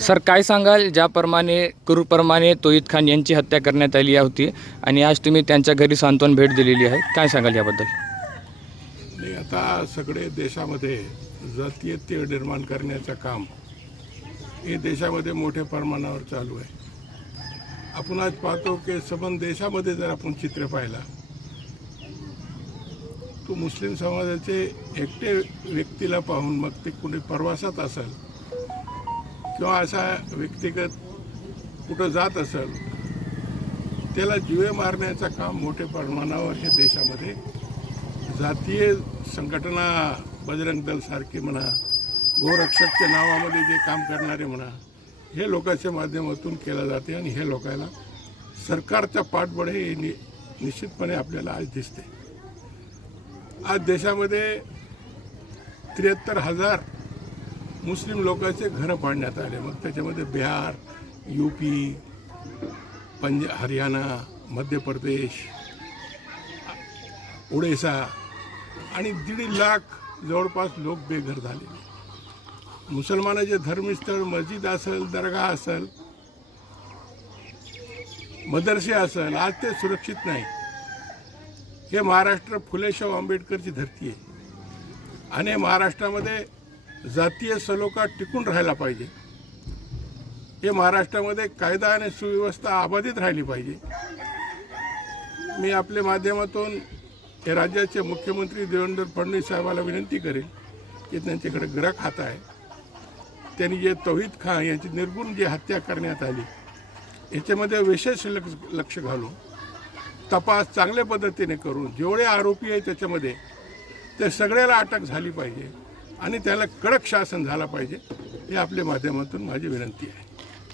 Sir काय सांगाल, ज्याप्रमाणे क्रूरप्रमाणे तोहीद खान यांची हत्या करण्यात आली होती आणि आज तुम्ही त्यांच्या घरी सांत्वन भेट दिलेली आहे, काय सांगाल याबद्दल? नाही, आता सगळे देशामध्ये जातीयतेय निर्माण करण्याचं काम हे देशामध्ये मोठ्या प्रमाणावर चालू आहे. आपण आज पाहतो की संबंध देशामध्ये जर आपण चित्र पाहिला तो मुस्लिम समाजाचे एकटे व्यक्तीला पाहून, मग ते कुणी प्रवासात असेल किंवा असा व्यक्तिगत कुठं जात असेल, त्याला जीवे मारण्याचं काम मोठ्या प्रमाणावर हे देशामध्ये जातीय संघटना, बजरंग दल सारखी म्हणा, गोरक्षकच्या नावामध्ये जे काम करणारे म्हणा, हे लोकांच्या माध्यमातून केलं जाते आणि हे लोकांना सरकारच्या पाठबळ हे निश्चितपणे आपल्याला आज दिसते. आज देशामध्ये 73,000 मुस्लिम लोकांचे घरं पाडण्यात आले. मग त्याच्यामध्ये बिहार, यूपी, हरियाणा, मध्य प्रदेश, ओडिशा आणि 1.5 लाख जवळपास लोक बेघर झाले. मुसलमानाचे धर्मस्थळ मस्जिद असेल, दर्गा असेल, मदरसे असेल, आज ते सुरक्षित नाही. हे महाराष्ट्र फुले शाहू आंबेडकरची धरती आहे आणि महाराष्ट्रामध्ये जातीय सलोखा टिकून राहायला पाहिजे. हे महाराष्ट्रामध्ये कायदा आणि सुव्यवस्था अबाधित राहिली पाहिजे. मी आपल्या माध्यमातून हे राज्याचे मुख्यमंत्री देवेंद्र फडणवीस साहेबाला विनंती करेन की त्यांच्याकडे ग्रह खाता आहे, त्यांनी जे तौहीद खान यांची निर्गुण जी हत्या करण्यात आली याच्यामध्ये विशेष लक्ष घालून तपास चांगल्या पद्धतीने करून जेवढे आरोपी आहेत त्याच्यामध्ये ते सगळ्याला अटक झाली पाहिजे आणि त्याला कडक शासन झाला पाहिजे, हे आपल्या माध्यमातून माझी विनंती आहे.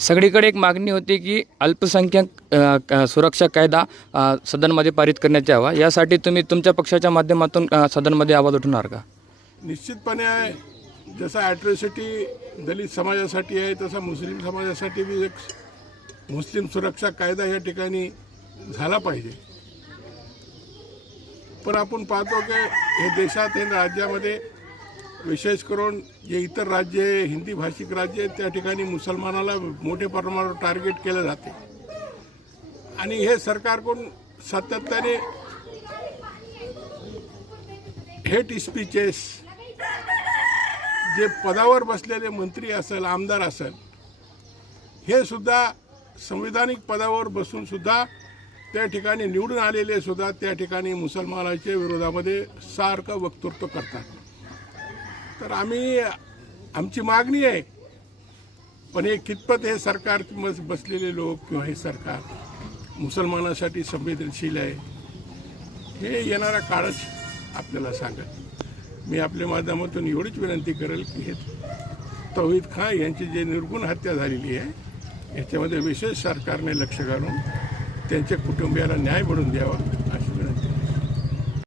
सगळीकडे एक मागणी होती की अल्पसंख्याक सुरक्षा कायदा सदनमध्ये पारित करण्यात यावा, यासाठी तुम्ही तुमच्या पक्षाच्या माध्यमातून सदनमध्ये आवाज उठवणार का? निश्चितपणे जसा ॲट्रॉसिटी दलित समाजासाठी आहे तसा मुस्लिम समाजासाठी बी एक मुस्लिम सुरक्षा कायदा या ठिकाणी झाला पाहिजे. पण आपण पाहतो की हे देशात हे राज्यामध्ये विशेष करून जे इतर राज्य आहे, हिंदी भाषिक राज्य आहेत, त्या ठिकाणी मुसलमानाला मोठ्या प्रमाणावर टार्गेट केलं जाते आणि हे सरकारकडून सातत्याने हेट स्पीचेस, जे पदावर बसलेले मंत्री असेल, आमदार असेल, हे सुद्धा संविधानिक पदावर बसून सुद्धा त्या ठिकाणी निवडून आलेले सुद्धा त्या ठिकाणी मुसलमानाच्या विरोधामध्ये सारखं वक्तृत्व करतात. तर आमची मागणी आहे, पण हे कितपत हे सरकार बसलेले लोक किंवा हे सरकार मुसलमानासाठी संवेदनशील आहे हे येणारा काळच आपल्याला सांगेल. मी आपल्या माध्यमातून एवढीच विनंती करेल की हे तौहीद खान यांची जे निर्गुण हत्या झालेली आहे याच्यामध्ये विशेष सरकारने लक्ष घालून त्यांच्या कुटुंबियाला न्याय मिळवून द्यावा.